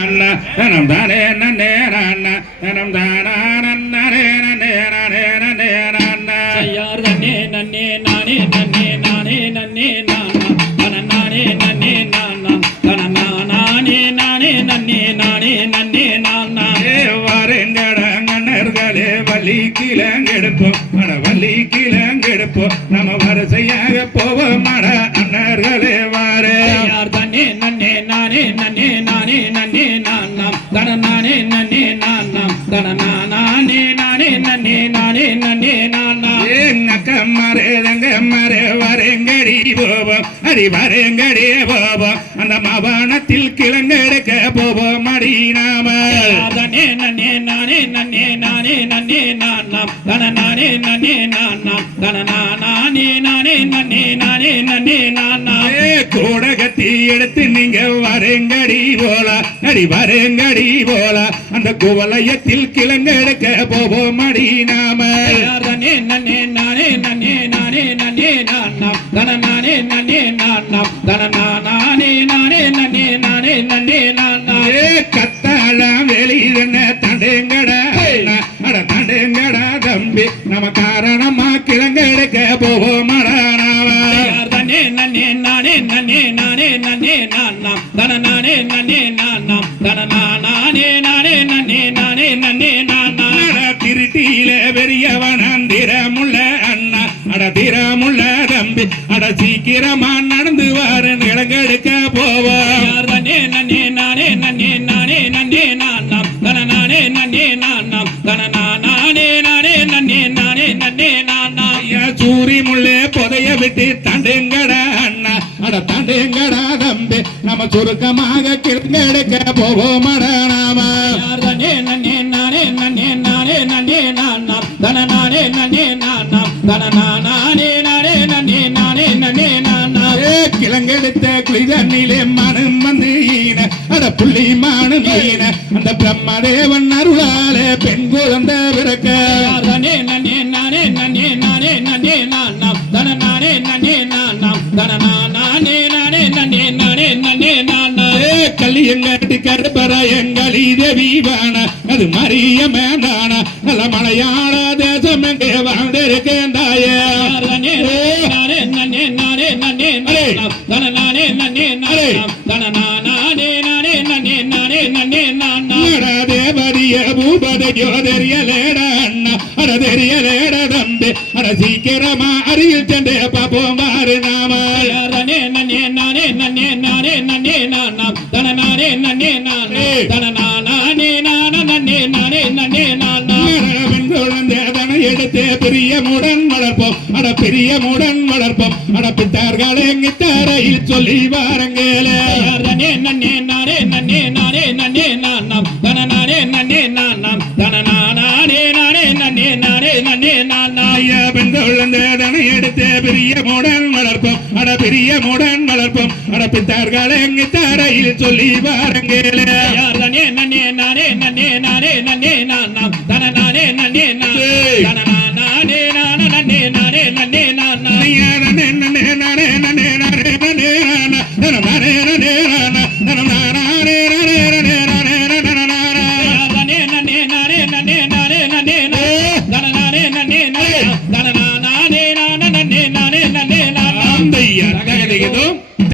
அண்ணா தனம் தானே நன்னே அண்ணா தனம் தானா நன்னே நன்னே நன்னே நன்னே அண்ணா ஐயார் தன்னே நன்னே நானே நன்னே நானே நன்னே நானா. தன நானே நன்னே நானா. தன நானே நானே நன்னே நானே நன்னே நானா. வாருங்கடங்கண்ணர்களே வள்ளி கிழங்கெடுப்போம். அட வள்ளி கிழங்கெடுப்போம். நம்ம வரிசையாக போவோம். அட அண்ணர்களே வாரே. ஐயார் தன்னே நன்னே எங்கம்மாரே தங்கம்மாரே வரங்கடி போவோம். அடி வரங்கடி போவோம். அந்த மவனத்தில் கிழங்கெடுக்க போவோம். அடி நாம. தனே நன்னே நானே நன்னே நானே நன்னே நானாம் தன நானே நன்னே நானாம் தன நானே நானே நன்னே நானே நன்னே நானா ஏ, கூடகத்தி எடுத்து நீங்க வரங்கடி போலா. அடி வரங்கடி போலா. அந்த குவலயத்தில் கிழங்கெடுக்க போவோம். அடி நாம. நானே நானே நானாம் தன நானே நன்னே நானாம் தன நானே நானே நன்னே நானே நன்னே நானா ஏ கத்தாலாம் வெளியின தண்டேங்கடா? அட தண்டேங்கடா தம்பி. நம்ம காரணமா கிழங்கெடுக்க போவோம் அட நாம தனே நன்னே நானே நன்னே நானே நன்னே நானாம் தன நானே நன்னே நானாம் தன நானே நானே நன்னே நானே நன்னே நானா திருட்டியில பெரியவனந்திரமுள்ள அண்ணா. அட திரமுள்ள தம்பி அட சீக்கிரமா நடந்து வாரு நிலங்கெடுக்க போவோம். தனே நன்னே நானே நன்னே நானே நன்னே நானாம். தன நானே நன்னே நானாம். தன நானே நானே நன்னே நானே நன்னே நானா ஐயா சூரி முள்ளே புதைய விட்டு தண்டுங்கடா அண்ணா. அட தண்டுங்கடா தம்பி நம்ம சுருக்கமாக கிழங்கெடுக்க போவோம் அட நாம. தனே நன்னே நானே நன்னே நானே நன்னே நானாம். தன நானே நன்னே நானாம். தன நானே ஏ கிழங்கெடுத்த குளிதண்ணிலே மனம் வந்து ஈன. அட புள்ளி மானு மீன அந்த பிரம்மதேவன் அருளாலே பெண் குழந்தை பிறக்க. தனே நன்னே நானே நன்னே நானே நன்னே நானாம். தன நானே நன்னே நானாம். தன நானே நானே நன்னே நானே நன்னே நானா. ஏ கல்லியங்காட்டு கருப்பராயங்களி தேவிவான அது மரியமேதான நல்ல மலையாள சீக்கிரமா அருகில் சென்றே பாப்போம் பாரு நாம தனே நன்னே நானே நன்னே நானே நன்னே நானே நன்னே நானே தன நானே நான நன்னே நானே நன்னே நானா எடுத்து பிரியமுடன் வளர்ப்போம் அட பிரியமுடன் வளர்ப்போம் அட பிட்டார்களை தரையில் சொல்லி வாரங்களே தனே நன்னே நானே நன்னே நானே நன்னே நானாம். தன நானே நன்னே நானாம். தன நானே நானே நன்னே நானே நன்னே நானா ஐயா பெண் குழந்தை எடுத்து பிரியமுடன் வளர்ப்போம். அட பிரியமுடன் வளர்ப்போம். அட பித்தார்களை தரையில் சொல்லி வாரங்களே. தனே நன்னே நானே நன்னே நானே நன்னே நானாம். தன நானே நன்னே நானே தன நானே நான நன்னே நானே நன்னே நானா ஐயா நன்னே நன்னே நானே நன்னே நானே நன்னே நானே. நன்னே நானே ಮೇಲೆ